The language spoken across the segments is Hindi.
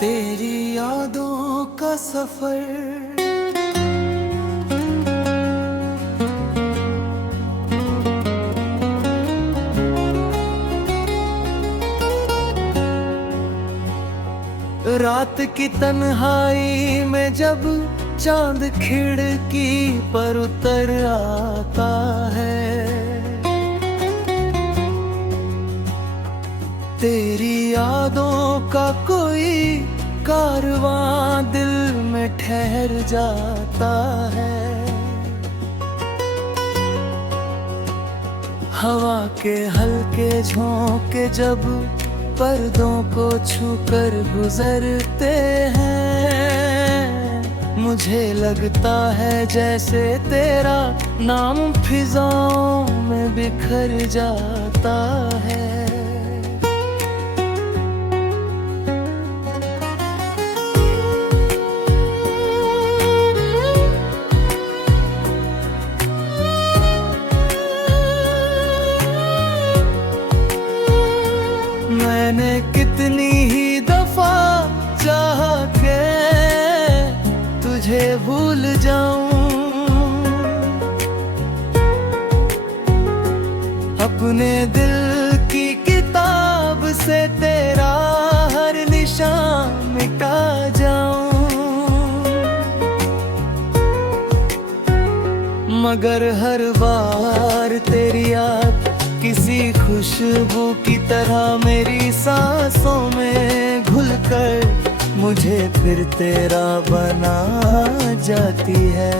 तेरी यादों का सफर रात की तन्हाई में जब चांद खिड़की पर उतर आता है, तेरी यादों का कोई कारवां दिल में ठहर जाता है। हवा के हल्के झोंके जब पर्दों को छूकर गुजरते हैं, मुझे लगता है जैसे तेरा नाम फिजाओं में बिखर जाता है। मैंने कितनी ही दफा चाह के तुझे भूल जाऊं, अपने दिल की किताब से तेरा हर निशान मिटा जाऊं, मगर हर बार तेरी याद किसी खुशबू की तरह मेरी सांसों में घुलकर मुझे फिर तेरा बना जाती है।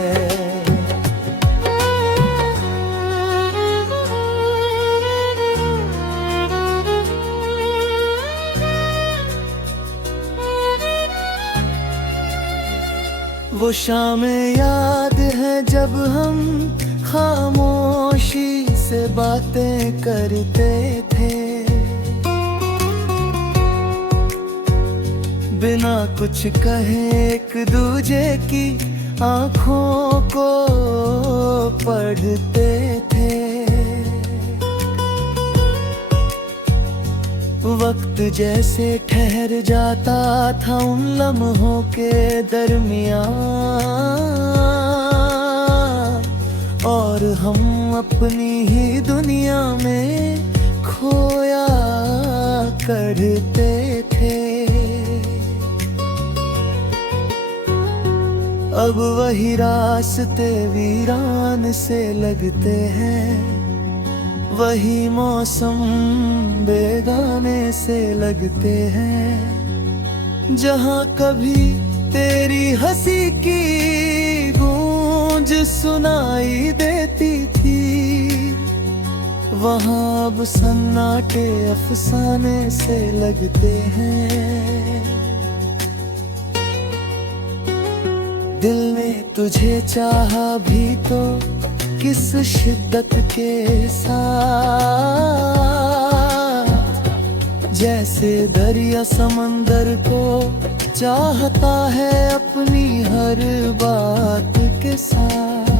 वो शामें याद है जब हम खामोशी से बातें करते थे, बिना कुछ कहे एक दूजे की आंखों को पढ़ते थे। वक्त जैसे ठहर जाता था उन लम्हों के दरमियान, और हम अपनी ही दुनिया में खोया करते थे। अब वही रास्ते वीरान से लगते हैं, वही मौसम बेगाने से लगते हैं। जहाँ कभी तेरी हंसी की गूंज सुनाई देती थी, वहाँ अब सन्नाटे अफसाने से लगते हैं। दिल ने तुझे चाहा भी तो किस शिद्दत के साथ, जैसे दरिया समंदर को चाहता है अपनी हर बात के साथ।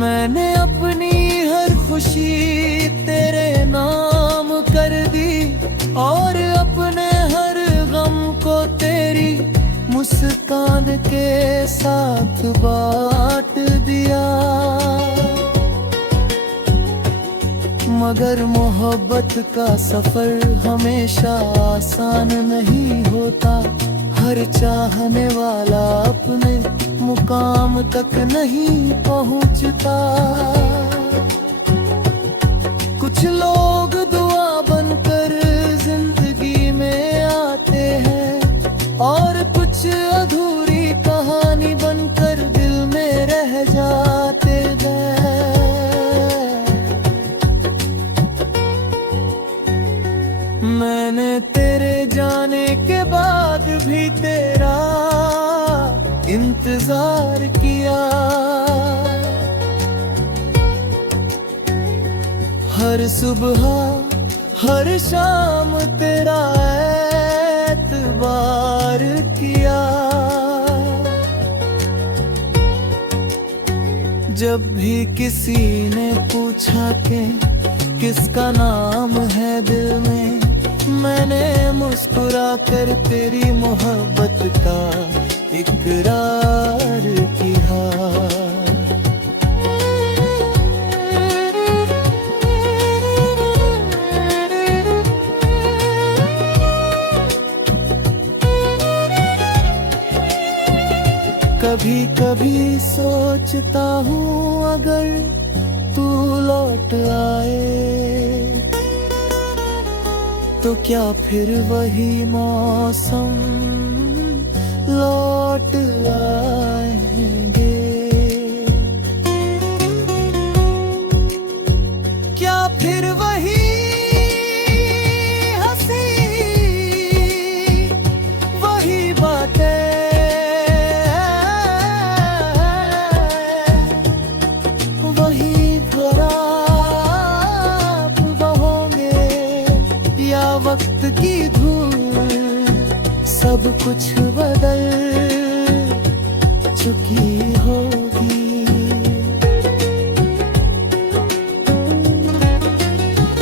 मैंने अपनी हर खुशी तेरे नाम कर दी, और अपने हर गम को तेरी मुस्कान के साथ बांट दिया। मगर मोहब्बत का सफर हमेशा आसान नहीं होता, हर चाहने वाला अपने मुकाम तक नहीं पहुंचता। कुछ लोग दुआ बनकर जिंदगी में आते हैं, और कुछ अधूरी कहानी बनकर दिल में रह जाते हैं। मैंने तेरे जाने के बाद भी तेरा इंतजार किया, हर सुबह हर शाम तेरा एतबार किया। जब भी किसी ने पूछा कि किसका नाम है दिल में, मैंने मुस्कुरा कर तेरी मोहब्बत का इकरार किया। कभी कभी सोचता हूँ अगर तू लौट आए तो क्या फिर वही मौसम लौट आएंगे। क्या फिर वही हंसी वही बातें वही खराब बहोंगे या वक्त की धूल सब कुछ बदल चुकी होगी।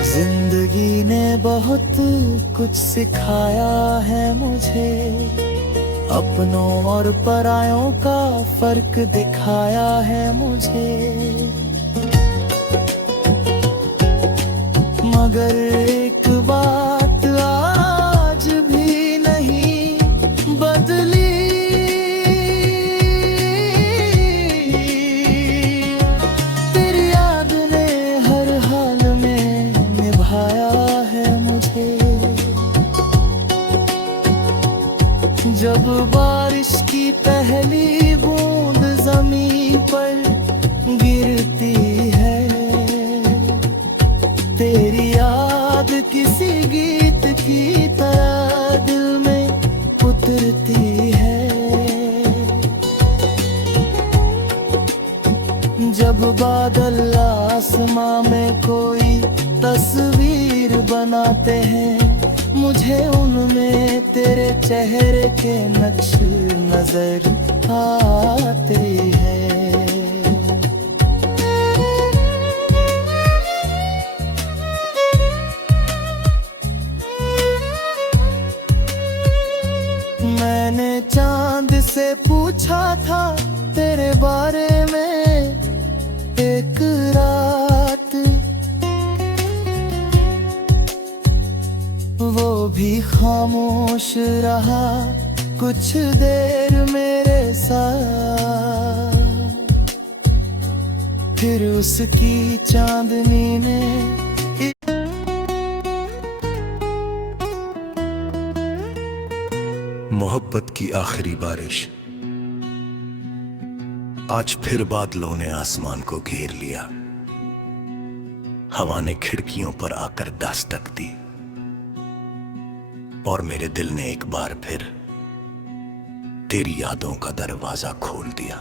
जिंदगी ने बहुत कुछ सिखाया है मुझे, अपनों और परायों का फर्क दिखाया है मुझे। मगर एक बात आज भी नहीं बदली, तेरी याद ने हर हाल में निभाया है मुझे। जब बारिश की पहली बूंद जमीन पर गिरती है, तेरी याद किसी गीत की तरह दिल में उतरती है। जब बादल आसमां में कोई तस्वीर बनाते हैं, मुझे उनमें तेरे चेहरे के नक्श नजर आते हैं। मैंने चांद से पूछा था तेरे बारे में एक रात, वो भी खामोश रहा कुछ देर मेरे साथ। फिर उसकी चांदनी ने मोहब्बत की आखिरी बारिश आज फिर बादलों ने आसमान को घेर लिया। हवा ने खिड़कियों पर आकर दस्तक दी और मेरे दिल ने एक बार फिर तेरी यादों का दरवाजा खोल दिया।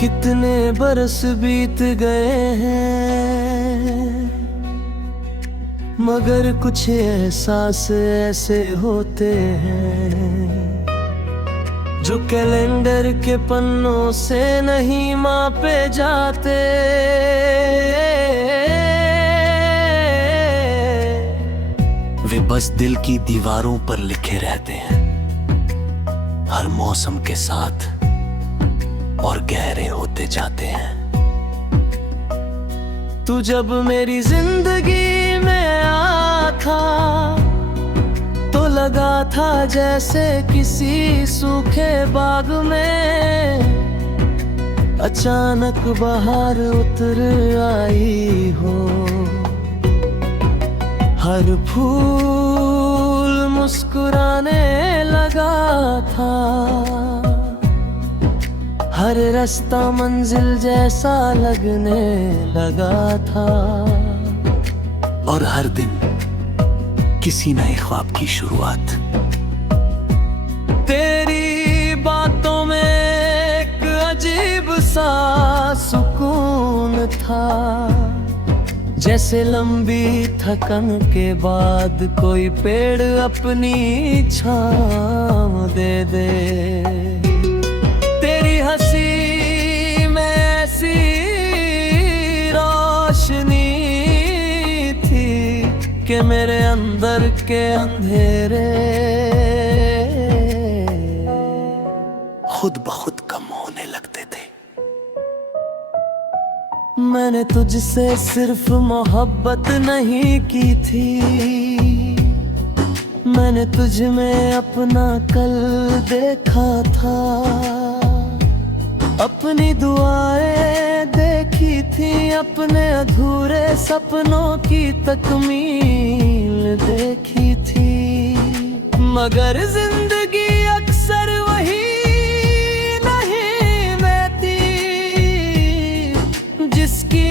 कितने बरस बीत गए हैं, मगर कुछ एहसास ऐसे होते हैं जो कैलेंडर के पन्नों से नहीं मापे जाते। वे बस दिल की दीवारों पर लिखे रहते हैं, हर मौसम के साथ और गहरे होते जाते हैं। तू जब मेरी जिंदगी में आया था तो लगा था जैसे किसी सूखे बाग में अचानक बाहर उतर आई हो। हर फूल मुस्कुराने लगा था, हर रास्ता मंजिल जैसा लगने लगा था, और हर दिन किसी नए ख्वाब की शुरुआत। तेरी बातों में एक अजीब सा सुकून था जैसे लंबी थकन के बाद कोई पेड़ अपनी छाँव दे दे। तेरी हंसी में ऐसी रोशनी थी कि मेरे अंदर के अंधेरे खुद ब खुद कम होने लगते थे। मैंने तुझसे सिर्फ मोहब्बत नहीं की थी, मैंने तुझ में अपना कल देखा था। अपनी दुआएं देखी थी, अपने अधूरे सपनों की तकमील देखी थी। मगर जिंदगी अक्सर वही जिसकी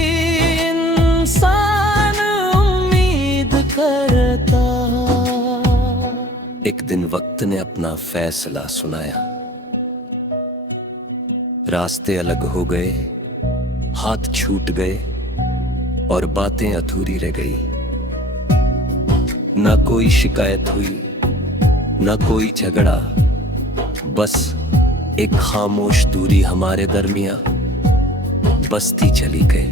इंसान उम्मीद करता। एक दिन वक्त ने अपना फैसला सुनाया। रास्ते अलग हो गए, हाथ छूट गए और बातें अधूरी रह गई। ना कोई शिकायत हुई, ना कोई झगड़ा, बस एक खामोश दूरी हमारे दरमियां बसती चली गई।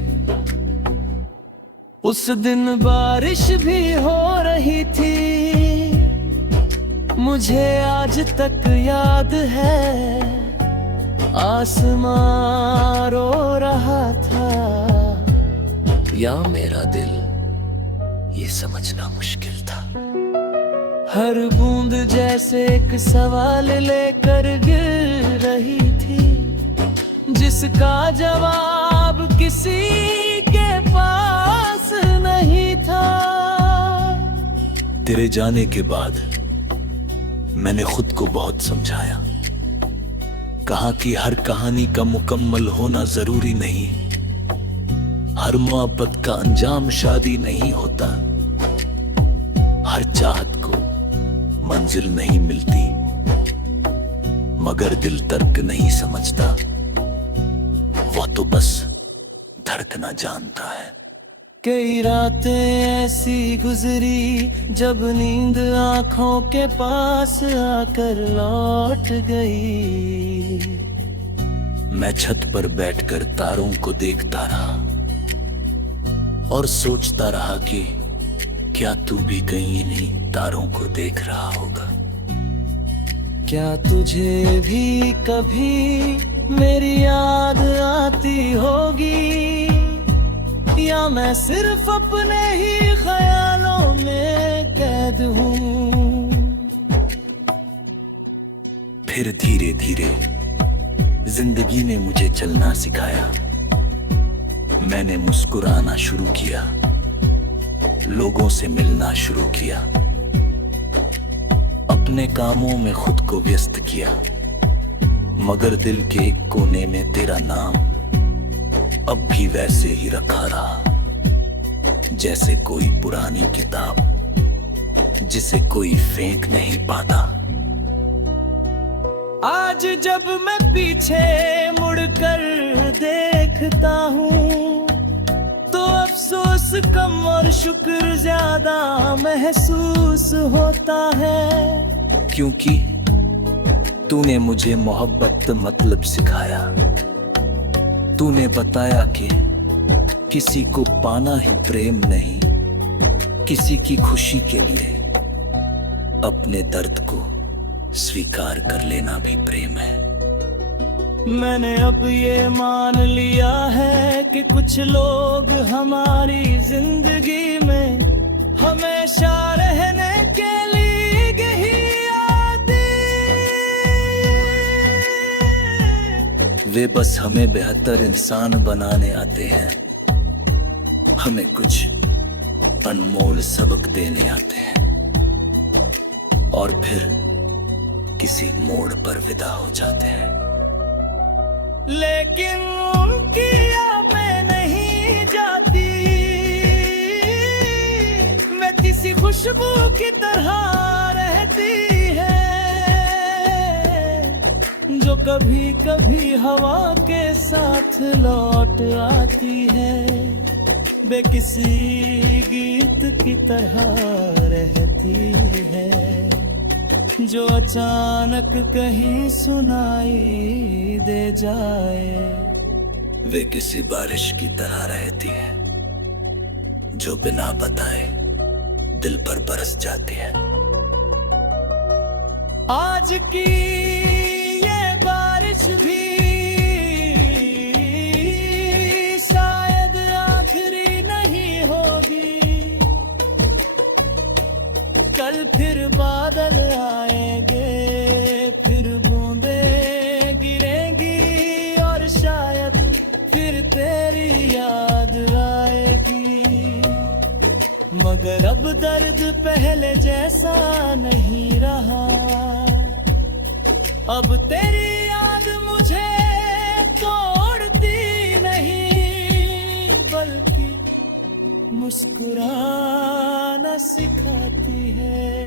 उस दिन बारिश भी हो रही थी, मुझे आज तक याद है। आसमां रो रहा था या मेरा दिल, ये समझना मुश्किल था। हर बूंद जैसे एक सवाल लेकर गिर रही थी, जिसका जवाब किसी के पास नहीं था। तेरे जाने के बाद मैंने खुद को बहुत समझाया। कहा कि हर कहानी का मुकम्मल होना जरूरी नहीं, हर मोहब्बत का अंजाम शादी नहीं होता, हर चाहत को मंजिल नहीं मिलती, मगर दिल तर्क नहीं समझता, वो तो बस धड़कना जानता है। कई रातें ऐसी गुजरी जब नींद आंखों के पास आकर लौट गई। मैं छत पर बैठकर तारों को देखता रहा और सोचता रहा कि क्या तू भी कहीं इन्हीं तारों को देख रहा होगा। क्या तुझे भी कभी मेरी याद आती होगी, या मैं सिर्फ अपने ही ख्यालों में कैद हूँ। फिर धीरे धीरे जिंदगी ने मुझे चलना सिखाया। मैंने मुस्कुराना शुरू किया, लोगों से मिलना शुरू किया, अपने कामों में खुद को व्यस्त किया, मगर दिल के एक कोने में तेरा नाम अब भी वैसे ही रखा रहा, जैसे कोई पुरानी किताब जिसे कोई फेंक नहीं पाता। आज जब मैं पीछे मुड़कर देखता हूँ तो अफसोस कम और शुक्र ज्यादा महसूस होता है। क्योंकि तूने मुझे मोहब्बत मतलब सिखाया। तूने बताया कि किसी को पाना ही प्रेम नहीं, किसी की खुशी के लिए अपने दर्द को स्वीकार कर लेना भी प्रेम है। मैंने अब ये मान लिया है कि कुछ लोग हमारी जिंदगी में हमेशा रहने के लिए ही आते। वे बस हमें बेहतर इंसान बनाने आते हैं, हमें कुछ अनमोल सबक देने आते हैं और फिर किसी मोड़ पर विदा हो जाते हैं। लेकिन उनकी यादें नहीं जाती, मैं किसी खुशबू की तरह रहती है जो कभी कभी हवा के साथ लौट आती है। बेकिसी गीत की तरह रहती है, जो अचानक कहीं सुनाई दे जाए। वे किसी बारिश की तरह रहती है, जो बिना बताए दिल पर बरस जाती है। आज की ये बारिश भी शायद आखिरी नहीं होगी, कल फिर बादल आएंगे, फिर बूंदें गिरेंगी और शायद फिर तेरी याद आएगी। मगर अब दर्द पहले जैसा नहीं रहा, अब तेरी याद मुझे तोड़ती नहीं, बल्कि मुस्कुराना सिखाती है।